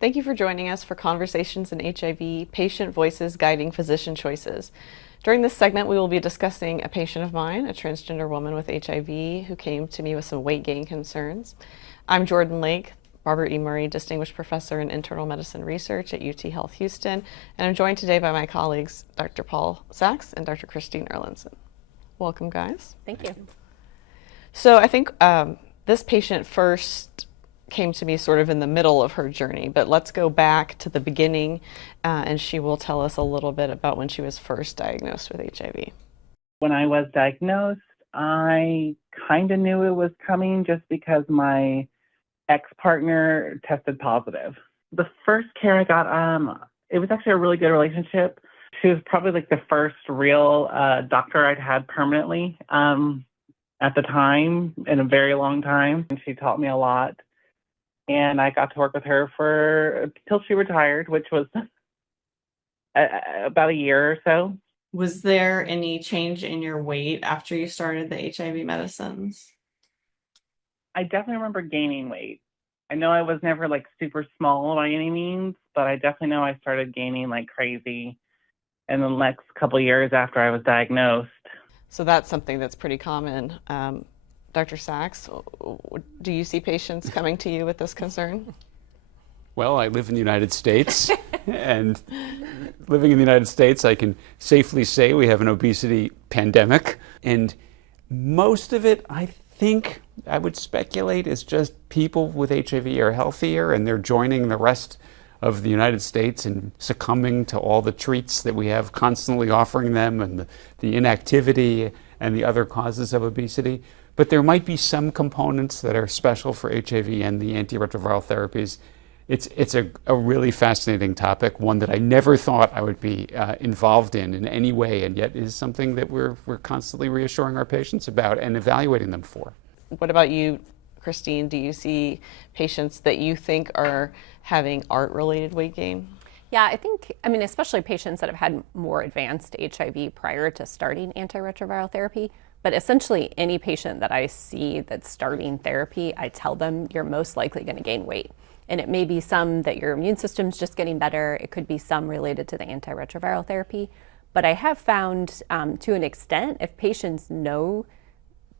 Thank you for joining us for Conversations in HIV, Patient Voices Guiding Physician Choices. During this segment, we will be discussing a patient of mine, a transgender woman with HIV, who came to me with some weight gain concerns. I'm Jordan Lake, Barbara E. Murray Distinguished Professor in Internal Medicine Research at UT Health Houston, and I'm joined today by my colleagues, Dr. Paul Sachs and Dr. Christine Erlandson. Welcome, guys. Thank you. So I think this patient first came to me sort of in the middle of her journey, but let's go back to the beginning, and she will tell us a little bit about when she was first diagnosed with HIV. When I was diagnosed, I kind of knew it was coming just because my ex-partner tested positive. The first care I got, it was actually a really good relationship. She was probably like the first real doctor I'd had permanently at the time in a very long time. And she taught me a lot. And I got to work with her till she retired, which was about a year or so. Was there any change in your weight after you started the HIV medicines? I definitely remember gaining weight. I know I was never like super small by any means, but I definitely know I started gaining like crazy in the next couple of years after I was diagnosed. So that's something that's pretty common. Dr. Sachs, do you see patients coming to you with this concern? Well, I live in the United States, and living in the United States, I can safely say we have an obesity pandemic. And most of it, I think, I would speculate, is just people with HIV are healthier and they're joining the rest of the United States and succumbing to all the treats that we have constantly offering them and the inactivity and the other causes of obesity. But there might be some components that are special for HIV and the antiretroviral therapies. It's a really fascinating topic, one that I never thought I would be involved in any way, and yet is something that we're constantly reassuring our patients about and evaluating them for. What about you, Christine? Do you see patients that you think are having ART-related weight gain? Yeah, I mean, especially patients that have had more advanced HIV prior to starting antiretroviral therapy. But essentially, any patient that I see that's starting therapy, I tell them you're most likely going to gain weight. And it may be some that your immune system's just getting better. It could be some related to the antiretroviral therapy. But I have found, to an extent, if patients know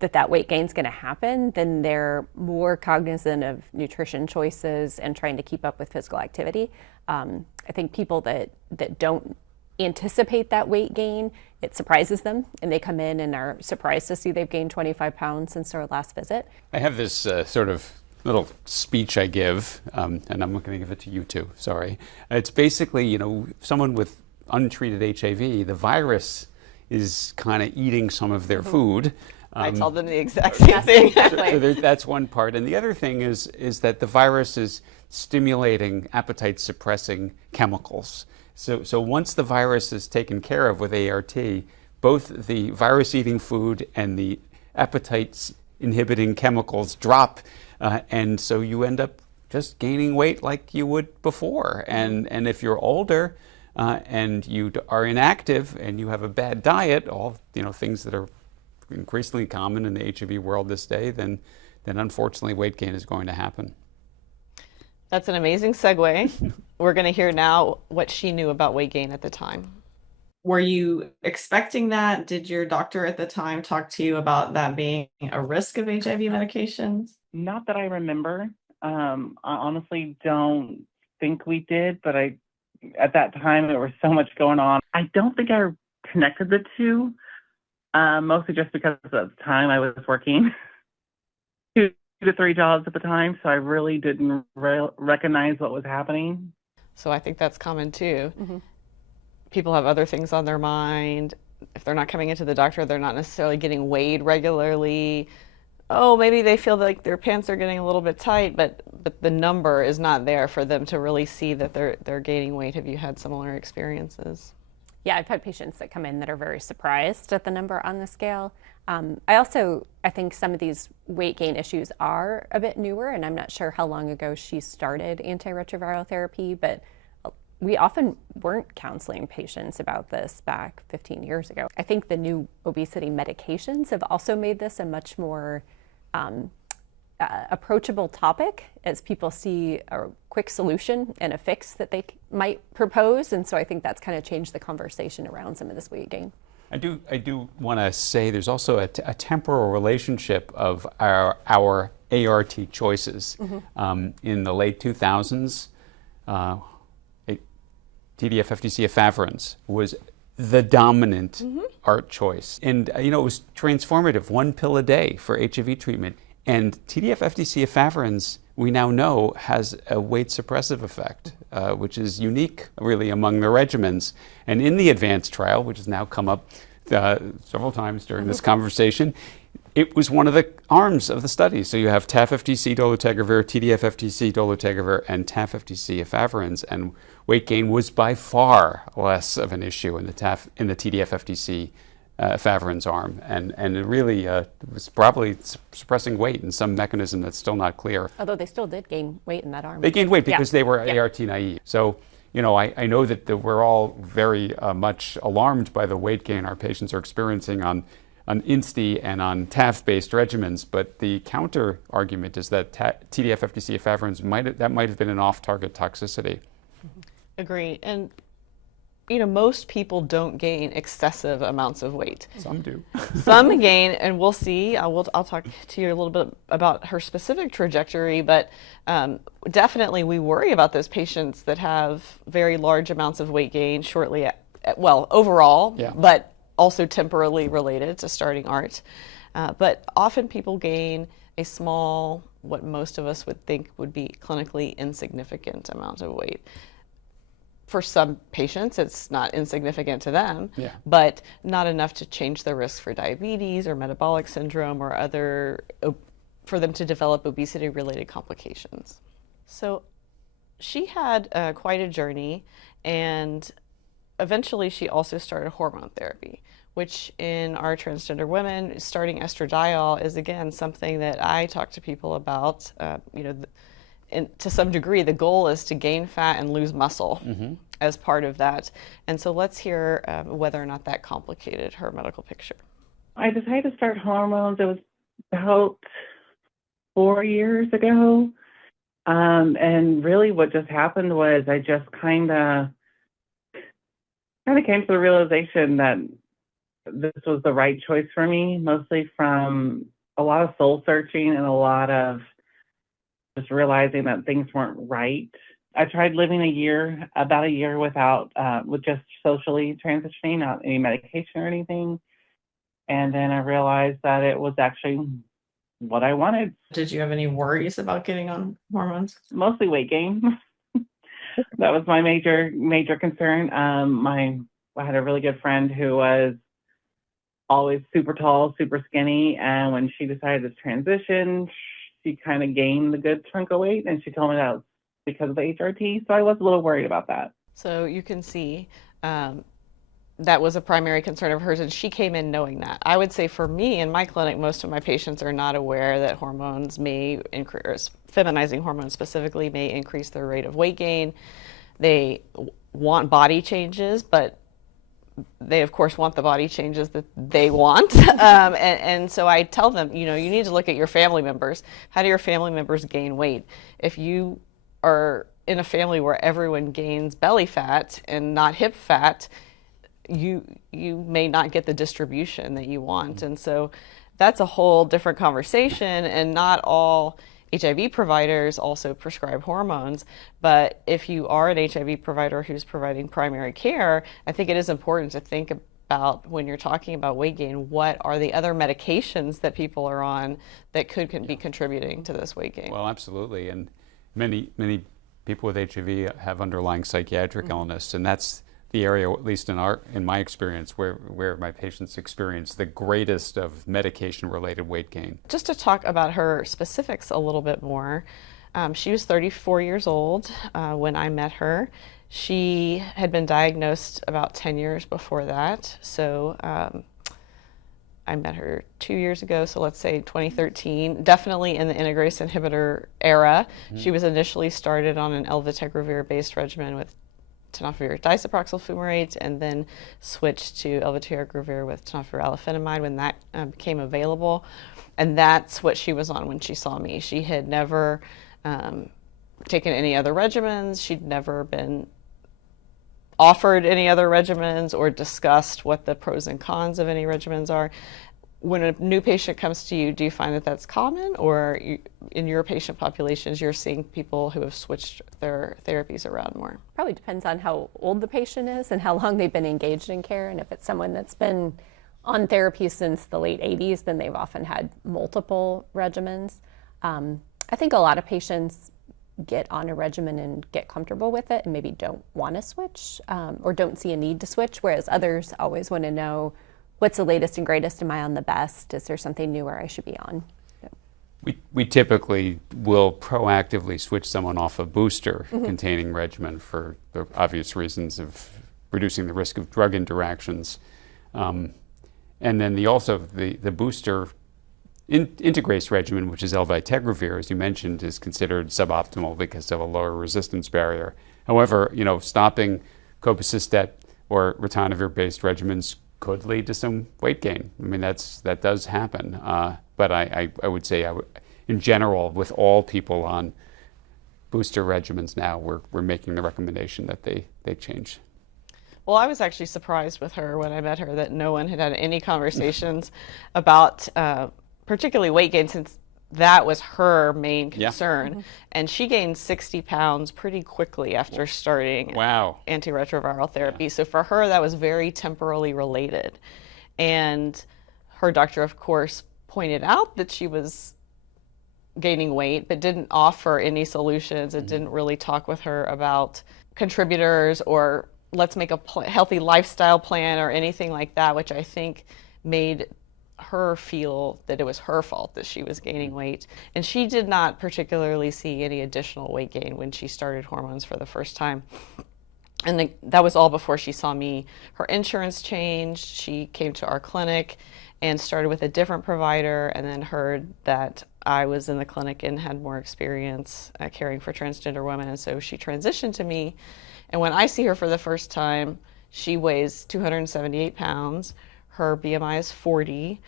that weight gain is going to happen, then they're more cognizant of nutrition choices and trying to keep up with physical activity. I think people that don't anticipate that weight gain, it surprises them, and they come in and are surprised to see they've gained 25 pounds since their last visit. I have this sort of little speech I give, and I'm not going to give it to you two, sorry. It's basically, someone with untreated HIV, the virus is kind of eating some of their food. I tell them the exact same thing. So that's one part. And the other thing is that the virus is stimulating appetite-suppressing chemicals. So once the virus is taken care of with ART, both the virus-eating food and the appetite-inhibiting chemicals drop, and so you end up just gaining weight like you would before. And if you're older and you are inactive and you have a bad diet, all things that are increasingly common in the HIV world this day, then unfortunately weight gain is going to happen. That's an amazing segue. We're going to hear now what she knew about weight gain at the time. Were you expecting that? Did your doctor at the time talk to you about that being a risk of HIV medications? Not that I remember. I honestly don't think we did, but at that time there was so much going on. I don't think I connected the two, mostly just because at the time I was working 2 to 3 jobs at the time, so I really didn't recognize what was happening. So I think that's common too. Mm-hmm. People have other things on their mind. If they're not coming into the doctor, they're not necessarily getting weighed regularly. Oh, maybe they feel like their pants are getting a little bit tight, but the number is not there for them to really see that they're gaining weight. Have you had similar experiences? Yeah, I've had patients that come in that are very surprised at the number on the scale. I think some of these weight gain issues are a bit newer, and I'm not sure how long ago she started antiretroviral therapy, but we often weren't counseling patients about this back 15 years ago. I think the new obesity medications have also made this a much more approachable topic as people see a quick solution and a fix that they might propose. And so I think that's kind of changed the conversation around some of this weight gain. I do want to say there's also a temporal relationship of our ART choices. In the late 2000s, TDF-FTC efavirenz was the dominant ART choice. And it was transformative, 1 pill a day for HIV treatment. And TDF-FTC efavirenz, we now know, has a weight suppressive effect, which is unique really among the regimens. And in the advanced trial, which has now come up several times during this conversation, it was one of the arms of the study. So you have TAF-FTC dolutegravir, TDF-FTC dolutegravir, and TAF-FTC efavirenz, and weight gain was by far less of an issue in the TDF-FTC efavirenz arm, and it really was probably suppressing weight in some mechanism that's still not clear. Although they still did gain weight in that arm. They gained weight because they were ART naive. So, I know that we're all very much alarmed by the weight gain our patients are experiencing on INSTI and on TAF-based regimens, but the counter argument is that TDF-FTC efavirenz might have been an off-target toxicity. Agree. And most people don't gain excessive amounts of weight. Some do. Some gain, and we'll see. I'll talk to you a little bit about her specific trajectory, but definitely we worry about those patients that have very large amounts of weight gain shortly, overall, but also temporally related to starting ART. But often people gain a small, what most of us would think would be clinically insignificant amount of weight. For some patients, it's not insignificant to them, but not enough to change their risk for diabetes or metabolic syndrome or for them to develop obesity-related complications. So she had quite a journey, and eventually she also started hormone therapy, which in our transgender women, starting estradiol is again something that I talk to people about. And to some degree, the goal is to gain fat and lose muscle as part of that. And so let's hear whether or not that complicated her medical picture. I decided to start hormones. It was about 4 years ago. And really what just happened was I just kind of came to the realization that this was the right choice for me, mostly from a lot of soul searching and a lot of just realizing that things weren't right. I tried living about a year without, with just socially transitioning, not any medication or anything. And then I realized that it was actually what I wanted. Did you have any worries about getting on hormones? Mostly weight gain. That was my major concern. I had a really good friend who was always super tall, super skinny. And when she decided to transition, she kind of gained the good chunk of weight, and she told me that was because of the HRT, so I was a little worried about that. So you can see that was a primary concern of hers, and she came in knowing that. I would say for me, in my clinic, most of my patients are not aware that hormones may increase, feminizing hormones specifically, may increase their rate of weight gain. They want body changes, but they of course want the body changes that they want. And so I tell them, you need to look at your family members. How do your family members gain weight? If you are in a family where everyone gains belly fat and not hip fat, you may not get the distribution that you want. And so that's a whole different conversation, and not all HIV providers also prescribe hormones, but if you are an HIV provider who's providing primary care, I think it is important to think about, when you're talking about weight gain, what are the other medications that people are on that could be contributing to this weight gain? Well, absolutely, and many people with HIV have underlying psychiatric illness, and that's the area, at least in my experience, where my patients experience the greatest of medication-related weight gain. Just to talk about her specifics a little bit more, she was 34 years old when I met her. She had been diagnosed about 10 years before that, so I met her 2 years ago, so let's say 2013, definitely in the integrase inhibitor era. She was initially started on an elvitegravir-based regimen with tenofovir disoproxil fumarate, and then switched to elvitiragravir with tenofovir alafenamide when that became available. And that's what she was on when she saw me. She had never taken any other regimens. She'd never been offered any other regimens or discussed what the pros and cons of any regimens are. When a new patient comes to you, do you find that that's common, or in your patient populations, you're seeing people who have switched their therapies around more? Probably depends on how old the patient is and how long they've been engaged in care. And if it's someone that's been on therapy since the late 80s, then they've often had multiple regimens. I think a lot of patients get on a regimen and get comfortable with it and maybe don't want to switch or don't see a need to switch, whereas others always want to know, what's the latest and greatest? Am I on the best? Is there something newer I should be on? We typically will proactively switch someone off a booster containing regimen for the obvious reasons of reducing the risk of drug interactions. And then the booster integrase regimen, which is elvitegravir, as you mentioned, is considered suboptimal because of a lower resistance barrier. However, stopping cobicistat or ritonavir-based regimens could lead to some weight gain. I mean, that does happen. But I would say, in general, with all people on booster regimens now, we're making the recommendation that they change. Well, I was actually surprised with her when I met her that no one had had any conversations about particularly weight gain, since that was her main concern. And she gained 60 pounds pretty quickly after starting antiretroviral therapy. So for her, that was very temporally related. And her doctor, of course, pointed out that she was gaining weight, but didn't offer any solutions. It didn't really talk with her about contributors or let's make a healthy lifestyle plan or anything like that, which I think made her feel that it was her fault that she was gaining weight. And she did not particularly see any additional weight gain when she started hormones for the first time. And that was all before she saw me. Her insurance changed. She came to our clinic and started with a different provider, and then heard that I was in the clinic and had more experience caring for transgender women. And so she transitioned to me. And when I see her for the first time, she weighs 278 pounds. Her BMI is 40,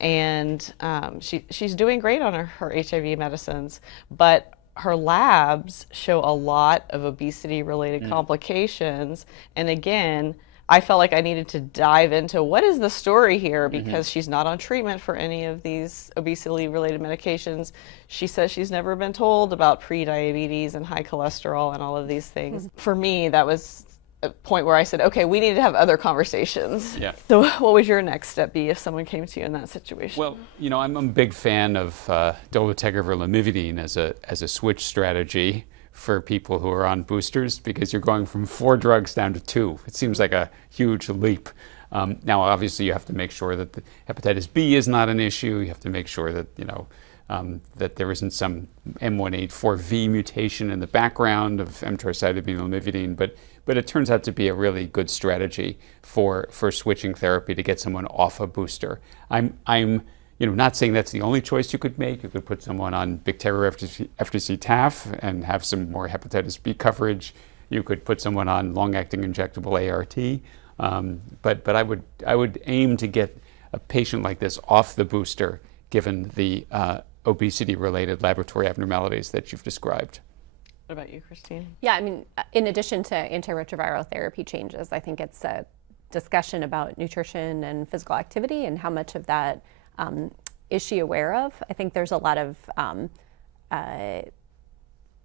and she's doing great on her HIV medicines, but her labs show a lot of obesity-related complications. And again, I felt like I needed to dive into what is the story here, because she's not on treatment for any of these obesity-related medications. She says she's never been told about pre-diabetes and high cholesterol and all of these things. For me, that was a point where I said, okay, we need to have other conversations. So what would your next step be if someone came to you in that situation? Well, I'm a big fan of dolutegravir lamivudine as a switch strategy for people who are on boosters, because you're going from 4 drugs down to 2. It seems like a huge leap. Now, obviously, you have to make sure that the hepatitis B is not an issue. You have to make sure that, that there isn't some M184V mutation in the background of emtricitabine lamivudine. But it turns out to be a really good strategy for switching therapy to get someone off a booster. I'm not saying that's the only choice you could make. You could put someone on Bacteria FTC TAF and have some more hepatitis B coverage. You could put someone on long-acting injectable ART. But I would aim to get a patient like this off the booster, given the obesity-related laboratory abnormalities that you've described. What about you, Christine? Yeah, I mean, in addition to antiretroviral therapy changes, I think it's a discussion about nutrition and physical activity and how much of that is she aware of. I think there's a lot of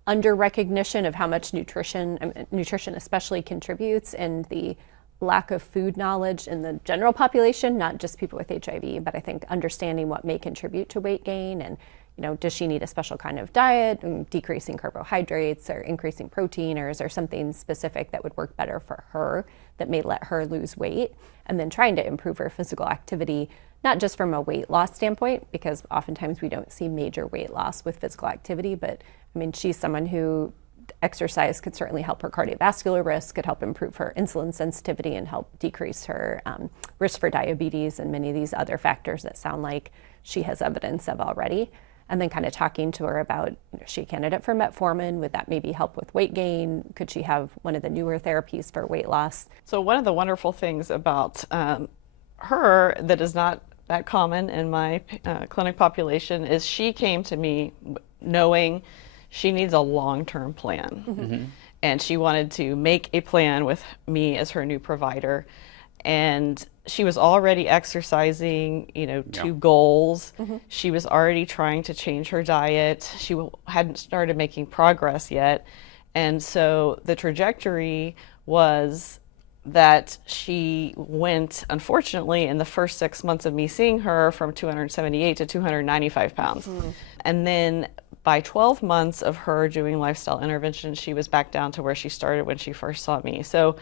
under recognition of how much nutrition especially contributes, and the lack of food knowledge in the general population, not just people with HIV, but I think understanding what may contribute to weight gain, and does she need a special kind of diet, and decreasing carbohydrates or increasing protein, or is there something specific that would work better for her that may let her lose weight? And then trying to improve her physical activity, not just from a weight loss standpoint, because oftentimes we don't see major weight loss with physical activity, but I mean, she's someone who exercise could certainly help her cardiovascular risk, could help improve her insulin sensitivity, and help decrease her risk for diabetes and many of these other factors that sound like she has evidence of already. and then kind of talking to her about, is she a candidate for metformin? Would that maybe help with weight gain? Could she have one of the newer therapies for weight loss? So one of the wonderful things about her that is not that common in my clinic population is she came to me knowing she needs a long-term plan. And she wanted to make a plan with me as her new provider. And she was already exercising, to goals. She was already trying to change her diet. She hadn't started making progress yet. And so the trajectory was that she went, unfortunately, in the first 6 months of me seeing her, from 278 to 295 pounds. And then by 12 months of her doing lifestyle intervention, she was back down to where she started when she first saw me. So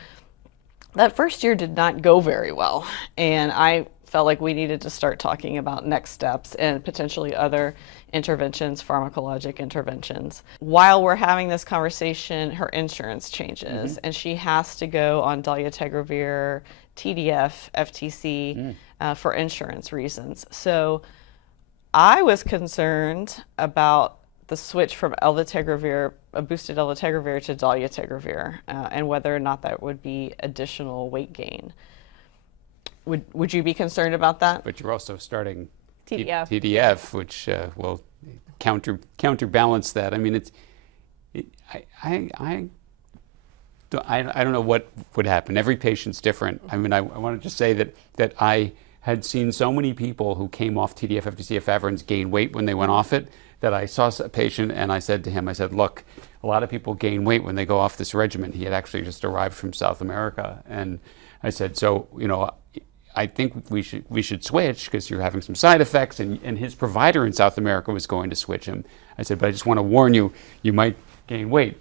that first year did not go very well. And I felt like we needed to start talking about next steps and potentially other interventions, pharmacologic interventions. While we're having this conversation, her insurance changes and she has to go on dolutegravir, TDF, FTC for insurance reasons. So I was concerned about the switch from elvitegravir, a boosted elvitegravir, to dolutegravir, and whether or not that would be additional weight gain. Would you be concerned about that? But you're also starting TDF. TDF, which will counterbalance that. I mean, I don't know what would happen. Every patient's different. I mean, I want to just say that I had seen so many people who came off TDF, FTC, efavirenz gain weight when they went off it, that I saw a patient and I said to him, look, a lot of people gain weight when they go off this regimen. He had actually just arrived from South America. And I said, so, I think we should switch because you're having some side effects, and his provider in South America was going to switch him. I said, but I just want to warn you, you might gain weight.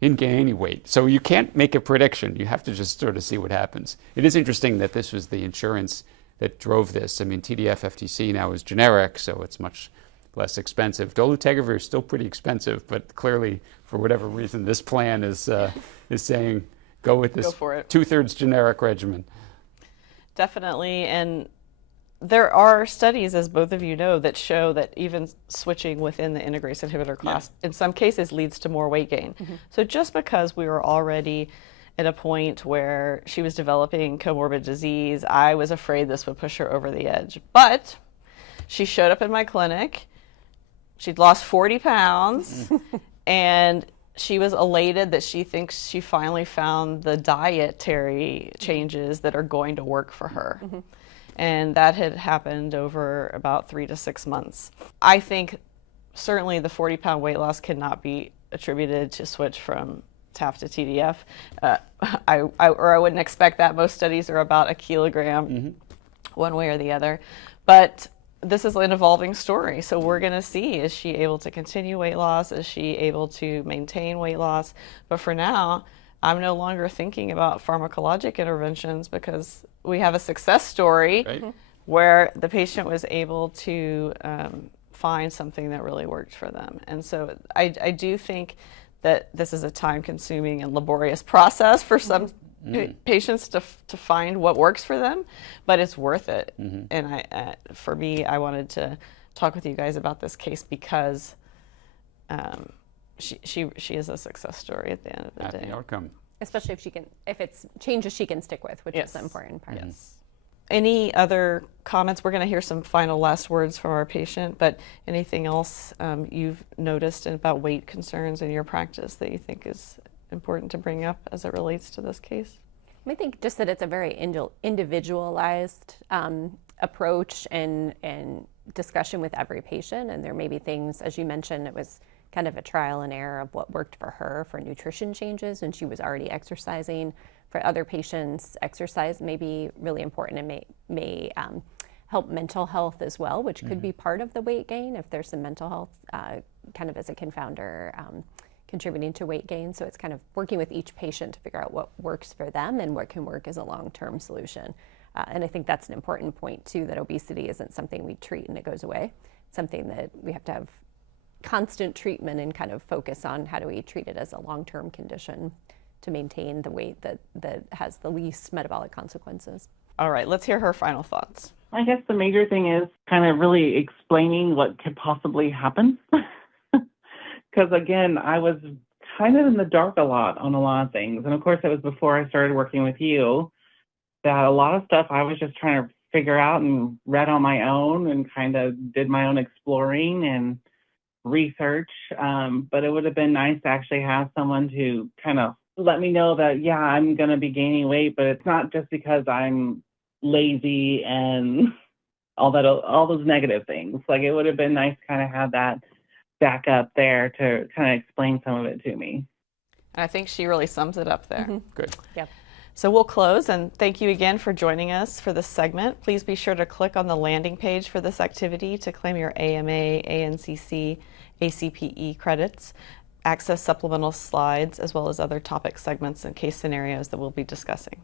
He didn't gain any weight. So you can't make a prediction. You have to just sort of see what happens. It is interesting that this was the insurance that drove this. I mean, TDF, FTC now is generic, so it's much less expensive. Dolutegravir is still pretty expensive, but clearly, for whatever reason, this plan is saying go with this 2/3 generic regimen. Definitely, and there are studies, as both of you know, that show that even switching within the integrase inhibitor class, in some cases, leads to more weight gain. So just because we were already at a point where she was developing comorbid disease, I was afraid this would push her over the edge. But she showed up in my clinic. She'd lost 40 pounds, and she was elated that she thinks she finally found the dietary changes that are going to work for her. And that had happened over about 3 to 6 months. I think certainly the 40-pound weight loss cannot be attributed to switch from TAF to TDF. I wouldn't expect that. Most studies are about a kilogram one way or the other. But this is an evolving story. So we're going to see, is she able to continue weight loss? Is she able to maintain weight loss? But for now, I'm no longer thinking about pharmacologic interventions because we have a success story where the patient was able to find something that really worked for them. And so I do think that this is a time-consuming and laborious process for some patients to find what works for them, but it's worth it. And for me, I wanted to talk with you guys about this case because she is a success story at the end of the day. Happy outcome. Especially if it's changes she can stick with, which is the important part. Any other comments? We're going to hear some final last words from our patient, but anything else you've noticed about weight concerns in your practice that you think is important to bring up as it relates to this case? I think just that it's a very individualized approach and discussion with every patient, and there may be things, as you mentioned, it was kind of a trial and error of what worked for her for nutrition changes, and she was already exercising. For other patients, exercise may be really important and may help mental health as well, which could be part of the weight gain if there's some mental health kind of as a confounder contributing to weight gain. So it's kind of working with each patient to figure out what works for them and what can work as a long-term solution. And I think that's an important point too, that obesity isn't something we treat and it goes away. It's something that we have to have constant treatment and kind of focus on how do we treat it as a long-term condition to maintain the weight that has the least metabolic consequences. All right, let's hear her final thoughts. I guess the major thing is kind of really explaining what could possibly happen. Because again, I was kind of in the dark a lot on a lot of things. And of course, it was before I started working with you that a lot of stuff I was just trying to figure out and read on my own and kind of did my own exploring and research. But it would have been nice to actually have someone to kind of let me know that, yeah, I'm going to be gaining weight, but it's not just because I'm lazy and all those negative things. Like, it would have been nice to kind of have that back up there to kind of explain some of it to me. And I think she really sums it up there. Good. Yep. So we'll close, and thank you again for joining us for this segment. Please be sure to click on the landing page for this activity to claim your AMA, ANCC, ACPE credits, access supplemental slides, as well as other topic segments and case scenarios that we'll be discussing.